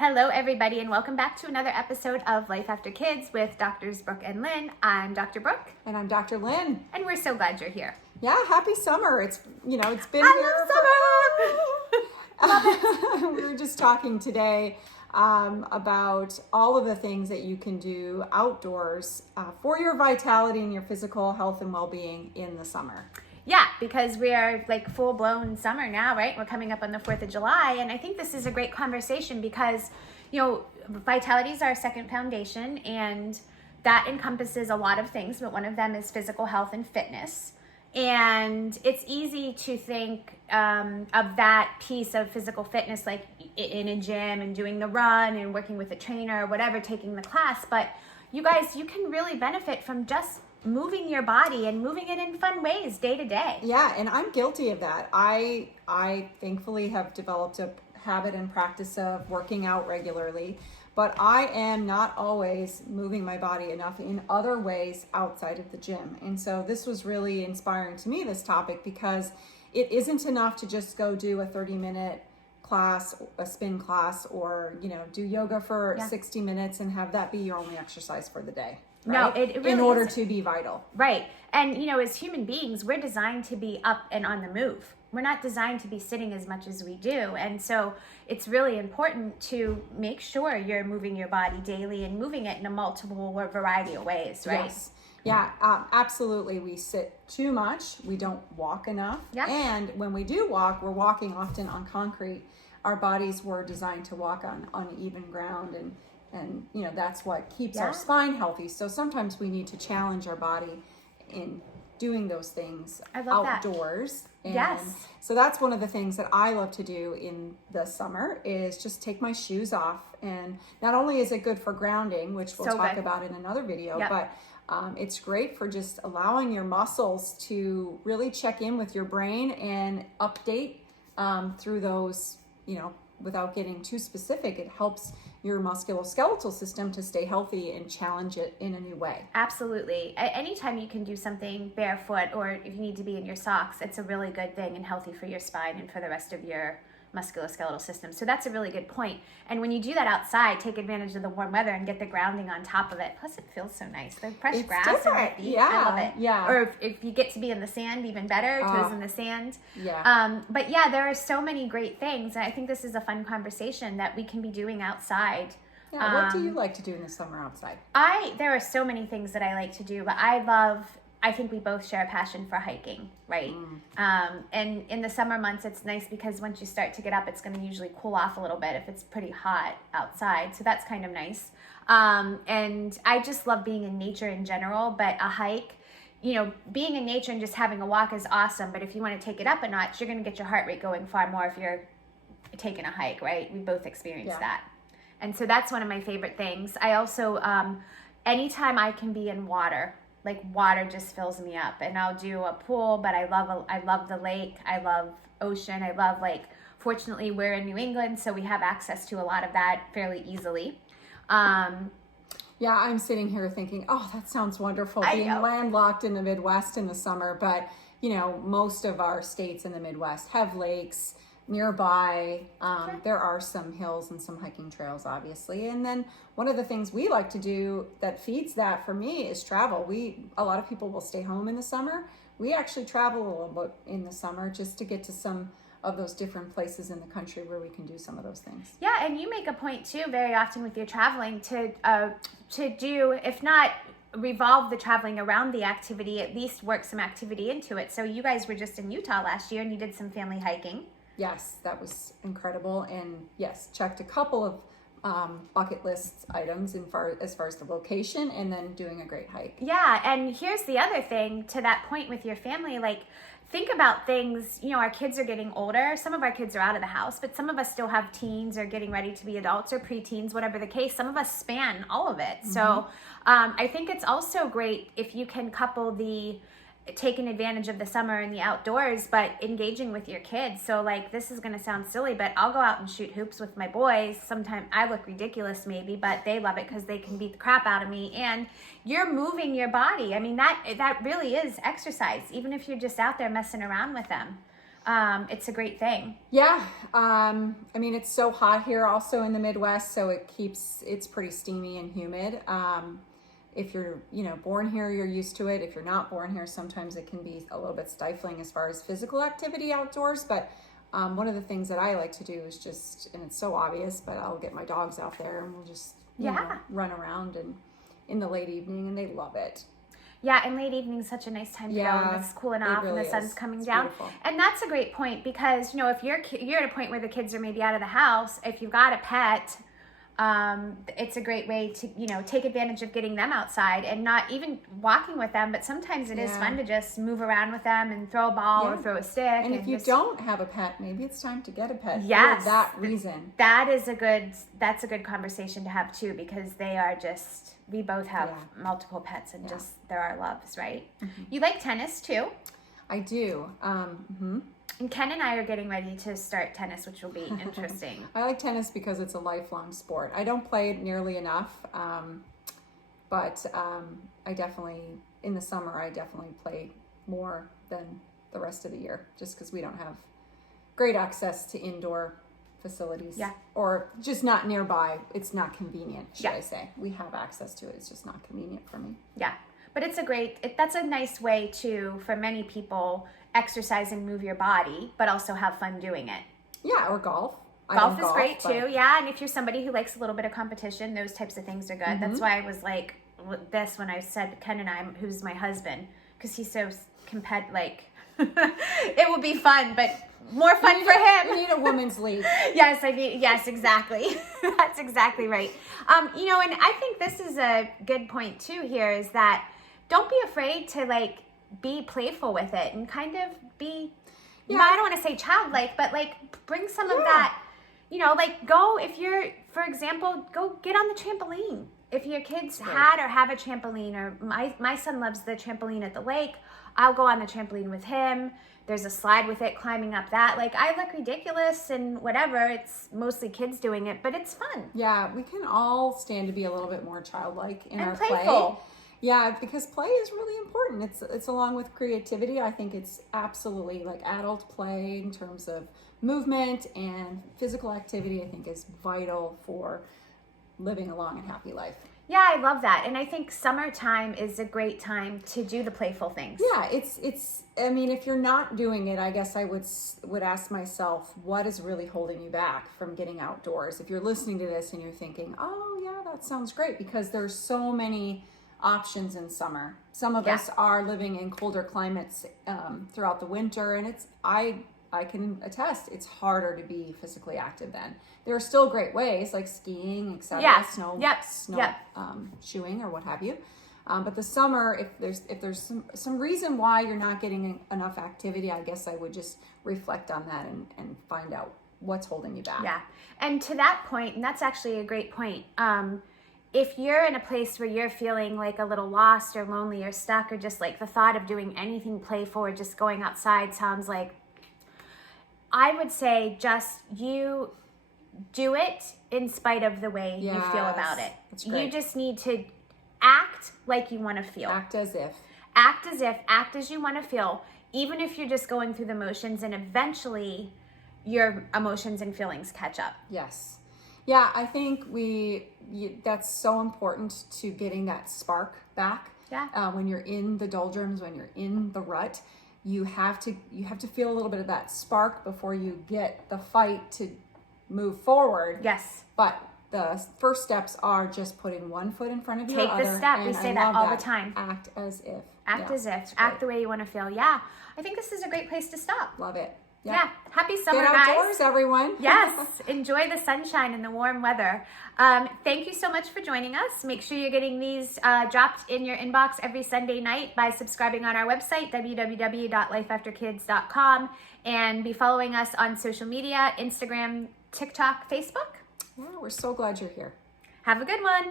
Hello, everybody, and welcome back to another episode of Life After Kids with Doctors Brooke and Lynne. I'm Dr. Brooke. And I'm Dr. Lynne. And we're so glad you're here. Yeah, happy summer. It's been I here. love summer! We were just talking today about all of the things that you can do outdoors for your vitality and your physical health and well-being in the summer. Yeah, because we are like full-blown summer now, right? We're coming up on the 4th of July, and I think this is a great conversation because, vitality is our second foundation, and that encompasses a lot of things, but one of them is physical health and fitness. And it's easy to think of that piece of physical fitness like in a gym and doing the run and working with a trainer or whatever, taking the class. But you guys, you can really benefit from just moving your body and moving it in fun ways day to day. Yeah, and I'm guilty of that. I thankfully have developed a habit and practice of working out regularly, but I am not always moving my body enough in other ways outside of the gym. And so this was really inspiring to me, this topic, because it isn't enough to just go do a 30-minute class, a spin class, or do yoga for 60 minutes and have that be your only exercise for the day. Right? No, it really in order isn't. to be vital. Right. And, as human beings, we're designed to be up and on the move. We're not designed to be sitting as much as we do. And so it's really important to make sure you're moving your body daily and moving it in a multiple or variety of ways, right? Yes. Yeah, absolutely. We sit too much. We don't walk enough. Yeah. And when we do walk, we're walking often on concrete. Our bodies were designed to walk on uneven ground, and that's what keeps our spine healthy. So sometimes we need to challenge our body in doing those things outdoors. And yes. So that's one of the things that I love to do in the summer is just take my shoes off. And not only is it good for grounding, which we'll talk about in another video, but it's great for just allowing your muscles to really check in with your brain and update through those, without getting too specific. It helps your musculoskeletal system to stay healthy and challenge it in a new way. Absolutely. Anytime you can do something barefoot, or if you need to be in your socks, it's a really good thing and healthy for your spine and for the rest of your musculoskeletal system. So that's a really good point. And when you do that outside, take advantage of the warm weather and get the grounding on top of it. Plus, it feels so nice. The fresh grass on your feet. Yeah. I love it. Yeah. Or if you get to be in the sand, even better. Toes in the sand. Yeah. But yeah, there are so many great things. And I think this is a fun conversation that we can be doing outside. Yeah. What do you like to do in the summer outside? There are so many things that I like to do, but I think we both share a passion for hiking, right? And in the summer months, it's nice because once you start to get up, it's going to usually cool off a little bit if it's pretty hot outside. So that's kind of nice. And I just love being in nature in general, but a hike, being in nature and just having a walk is awesome. But if you want to take it up a notch, you're going to get your heart rate going far more if you're taking a hike, right? We both experienced that. And so that's one of my favorite things. I also, anytime I can be in water, like water just fills me up, and I'll do a pool, but I love the lake. I love ocean. I love, fortunately we're in New England, so we have access to a lot of that fairly easily. Yeah, I'm sitting here thinking, oh, that sounds wonderful, being landlocked in the Midwest in the summer. But, most of our states in the Midwest have lakes nearby. There are some hills and some hiking trails, obviously. And then one of the things we like to do that feeds that for me is travel. A lot of people will stay home in the summer. We actually travel a little bit in the summer just to get to some of those different places in the country where we can do some of those things. Yeah, and you make a point too very often with your traveling to do, if not revolve the traveling around the activity, at least work some activity into it. So you guys were just in Utah last year and you did some family hiking. Yes, that was incredible. And yes, checked a couple of bucket list items as far as the location, and then doing a great hike. Yeah, and here's the other thing to that point with your family, think about things, our kids are getting older. Some of our kids are out of the house, but some of us still have teens or getting ready to be adults or preteens, whatever the case. Some of us span all of it. Mm-hmm. So I think it's also great if you can couple taking advantage of the summer and the outdoors, but engaging with your kids. So this is going to sound silly, but I'll go out and shoot hoops with my boys. Sometimes I look ridiculous maybe, but they love it because they can beat the crap out of me. And you're moving your body. I mean, that really is exercise, even if you're just out there messing around with them. it's a great thing. Yeah. I mean, it's so hot here also in the Midwest, so it's pretty steamy and humid. If you're, born here, you're used to it. If you're not born here, sometimes it can be a little bit stifling as far as physical activity outdoors. But one of the things that I like to do is just, and it's so obvious, but I'll get my dogs out there and we'll just, run around and in the late evening, and they love it. Yeah, and late evening is such a nice time to go, and it's cooling off, really and the sun's is. coming It's down. beautiful. And that's a great point because, if you're at a point where the kids are maybe out of the house, if you've got a pet, it's a great way to, take advantage of getting them outside and not even walking with them, but sometimes it is fun to just move around with them and throw a ball or throw a stick. And if you don't have a pet, maybe it's time to get a pet for that reason. That's a good conversation to have too, because they are just, we both have multiple pets and just, they're our loves, right? Mm-hmm. You like tennis too? I do. And Ken and I are getting ready to start tennis, which will be interesting. I like tennis because it's a lifelong sport. I don't play it nearly enough, but I definitely, in the summer, I definitely play more than the rest of the year, just because we don't have great access to indoor facilities. Yeah. Or just not nearby. It's not convenient, should I say. We have access to it. It's just not convenient for me. Yeah. But it's that's a nice way to, for many people, exercise and move your body, but also have fun doing it. Yeah, or golf. Golf is great too, yeah. And if you're somebody who likes a little bit of competition, those types of things are good. Mm-hmm. That's why I was like this when I said Ken and I, who's my husband, because he's so it will be fun, but more fun for him. You need a women's league. Yes, exactly. That's exactly right. And I think this is a good point too here, is that don't be afraid to be playful with it and kind of be, I don't want to say childlike, but bring some of that, go, if you're, for example, go get on the trampoline. If your kids had or have a trampoline, or my son loves the trampoline at the lake, I'll go on the trampoline with him. There's a slide with it, climbing up that. I look ridiculous and whatever. It's mostly kids doing it, but it's fun. Yeah, we can all stand to be a little bit more childlike in our playful. Play. Yeah, because play is really important. It's along with creativity. I think it's absolutely adult play in terms of movement and physical activity. I think is vital for living a long and happy life. Yeah, I love that. And I think summertime is a great time to do the playful things. Yeah, it's I mean, if you're not doing it, I guess I would ask myself, what is really holding you back from getting outdoors? If you're listening to this and you're thinking, oh yeah, that sounds great, because there's so many options in summer. Some of us are living in colder climates throughout the winter, and I can attest it's harder to be physically active then. There are still great ways like skiing, etc., snow shoeing or what have you. But the summer, if there's some reason why you're not getting enough activity, I guess I would just reflect on that and find out what's holding you back. Yeah, and to that point, and that's actually a great point. If you're in a place where you're feeling a little lost or lonely or stuck, or just the thought of doing anything playful or just going outside sounds I would say just you do it in spite of the way you feel about it. You just need to act like you want to feel. Act as if. Act as you want to feel, even if you're just going through the motions, and eventually your emotions and feelings catch up. Yes. Yeah, I think that's so important to getting that spark back. Yeah. When you're in the doldrums, when you're in the rut, you have to feel a little bit of that spark before you get the fight to move forward. Yes. But the first steps are just putting one foot in front of your other. Take the step. We say that all the time. Act as if. Act as if. Act the way you want to feel. Yeah. I think this is a great place to stop. Love it. Yep. Yeah. Happy summer, Get outdoors, guys. Everyone. Yes. Enjoy the sunshine and the warm weather. Thank you so much for joining us. Make sure you're getting these dropped in your inbox every Sunday night by subscribing on our website, www.lifeafterkids.com, and be following us on social media, Instagram, TikTok, Facebook. Yeah, we're so glad you're here. Have a good one.